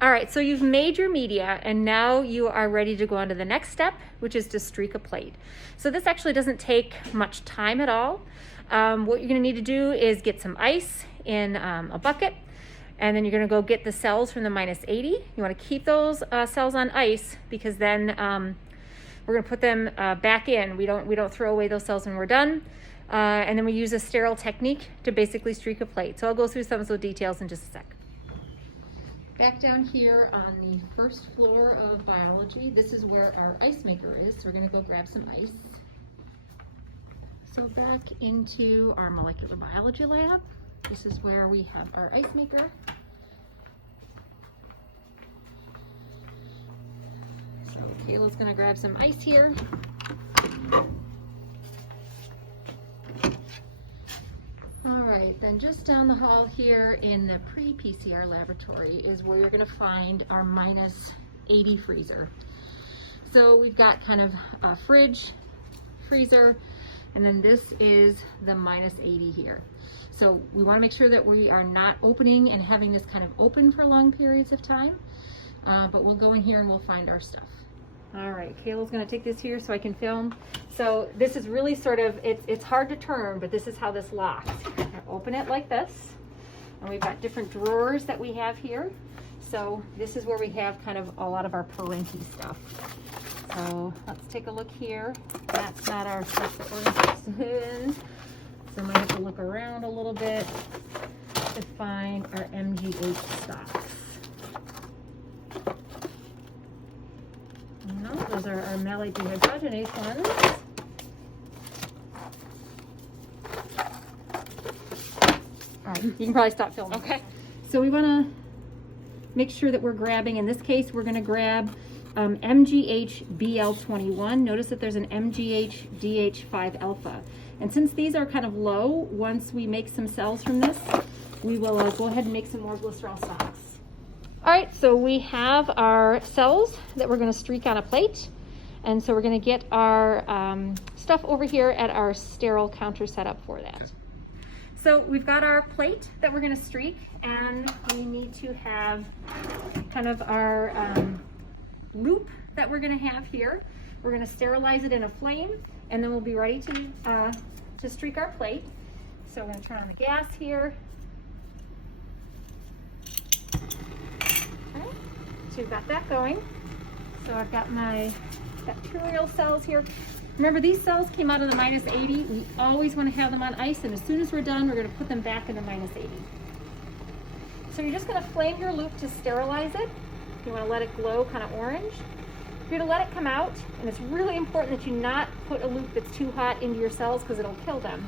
All right, so you've made your media and now you are ready to go on to the next step, which is to streak a plate. So this actually doesn't take much time at all. What you're gonna need to do is get some ice in a bucket, and then you're gonna go get the cells from the -80. You wanna keep those cells on ice because then we're gonna put them back in. We don't throw away those cells when we're done. And then we use a sterile technique to basically streak a plate. So I'll go through some of those details in just a sec. Back down here on the first floor of biology, this is where our ice maker is. So we're gonna go grab some ice. So back into our molecular biology lab. This is where we have our ice maker. So Kayla's gonna grab some ice here. All right, then just down the hall here in the pre-PCR laboratory is where you're gonna find our -80 freezer. So we've got kind of a fridge, freezer, and then this is the -80 here. So we wanna make sure that we are not opening and having this kind of open for long periods of time, but we'll go in here and we'll find our stuff. All right, Kayla's gonna take this here so I can film. So this is really sort of, it's hard to turn, but this is how this locks. I open it like this, and we've got different drawers that we have here. So this is where we have kind of a lot of our parenti stuff. So let's take a look here. That's not our stuff that we're interested in. So I might have to look around a little bit to find our MGH stocks. No, those are our malate dehydrogenase ones. All right, you can probably stop filming. Okay. So we want to make sure that we're grabbing, in this case, we're going to grab MGH BL21. Notice that there's an MGH DH5 alpha. And since these are kind of low, once we make some cells from this, we will go ahead and make some more glycerol stocks. All right, so we have our cells that we're going to streak on a plate. And so we're going to get our stuff over here at our sterile counter set up for that. So we've got our plate that we're going to streak, and we need to have kind of our loop that we're going to have here. We're going to sterilize it in a flame, and then we'll be ready to streak our plate. So we're going to turn on the gas here. Okay, so we've got that going. So I've got my bacterial cells here. Remember, these cells came out of the -80. We always want to have them on ice, and as soon as we're done, we're going to put them back in the -80. So you're just going to flame your loop to sterilize it. You want to let it glow kind of orange. You're going to let it come out, and it's really important that you not put a loop that's too hot into your cells because it'll kill them.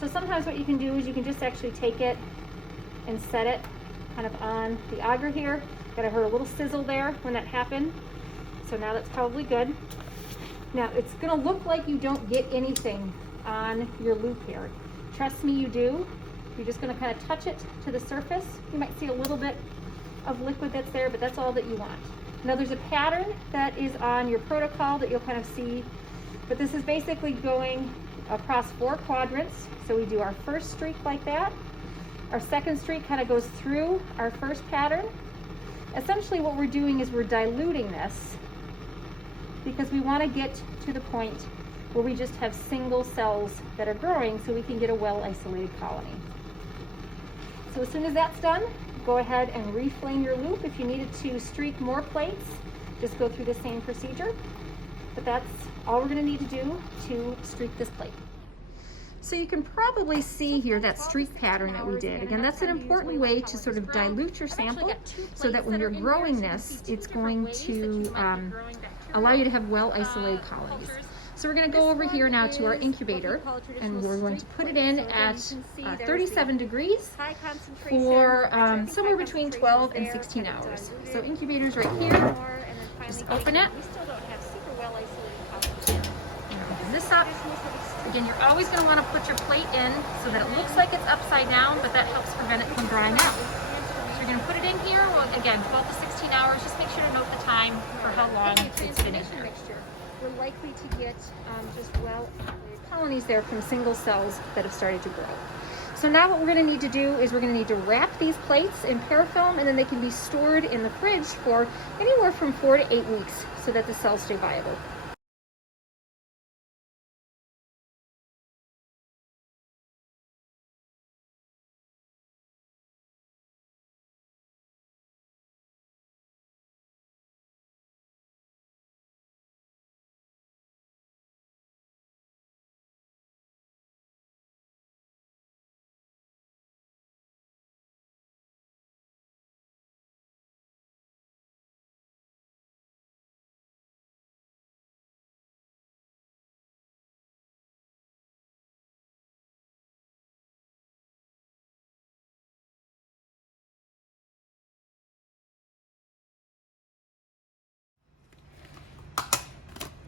So sometimes what you can do is you can just actually take it and set it kind of on the agar here. Got to hear a little sizzle there when that happened. So now that's probably good. Now it's going to look like you don't get anything on your loop here. Trust me, you do. You're just going to kind of touch it to the surface. You might see a little bit of liquid that's there, but that's all that you want. Now there's a pattern that is on your protocol that you'll kind of see, but this is basically going across 4 quadrants. So we do our first streak like that. Our second streak kind of goes through our first pattern. Essentially what we're doing is we're diluting this because we want to get to the point where we just have single cells that are growing so we can get a well-isolated colony. So as soon as that's done, go ahead and reflame your loop. If you needed to streak more plates, just go through the same procedure. But that's all we're going to need to do to streak this plate. So you can probably see here that streak pattern that we did. Again, that's an important way to sort of dilute your sample so that when you're growing this, it's going to allow you to have well-isolated colonies. So we're going to go over here now to our incubator, and we're going to put it in at 37 degrees for somewhere between 12 and 16 hours. So incubator's right here. Just open it. Open this up. Again, you're always going to want to put your plate in so that it looks like it's upside down, but that helps prevent it from drying out. So you're going to put it in here. Well, again, 12 to 16 hours. Just make sure to note the time for how long it's been in here. We're likely to get just well colonies there from single cells that have started to grow. so now what we're gonna need to do is we're gonna need to wrap these plates in parafilm, and then they can be stored in the fridge for anywhere from 4 to 8 weeks so that the cells stay viable.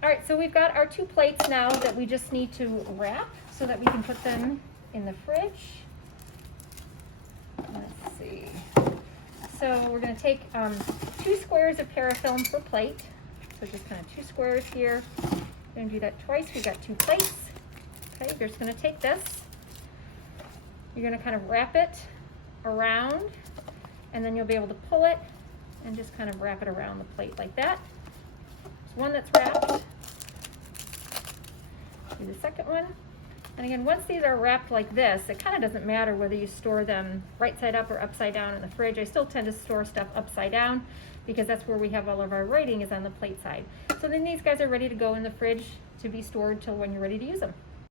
All right, so we've got our 2 plates now that we just need to wrap so that we can put them in the fridge. Let's see. So we're going to take 2 squares of parafilm per plate. So just kind of 2 squares here. We're going to do that twice. We've got 2 plates. Okay, you're just going to take this. You're going to kind of wrap it around, and then you'll be able to pull it and just kind of wrap it around the plate like that. There's one that's wrapped. Do the second one. And again, once these are wrapped like this, it kind of doesn't matter whether you store them right side up or upside down in the fridge. I still tend to store stuff upside down because that's where we have all of our writing, is on the plate side. So then these guys are ready to go in the fridge to be stored till when you're ready to use them.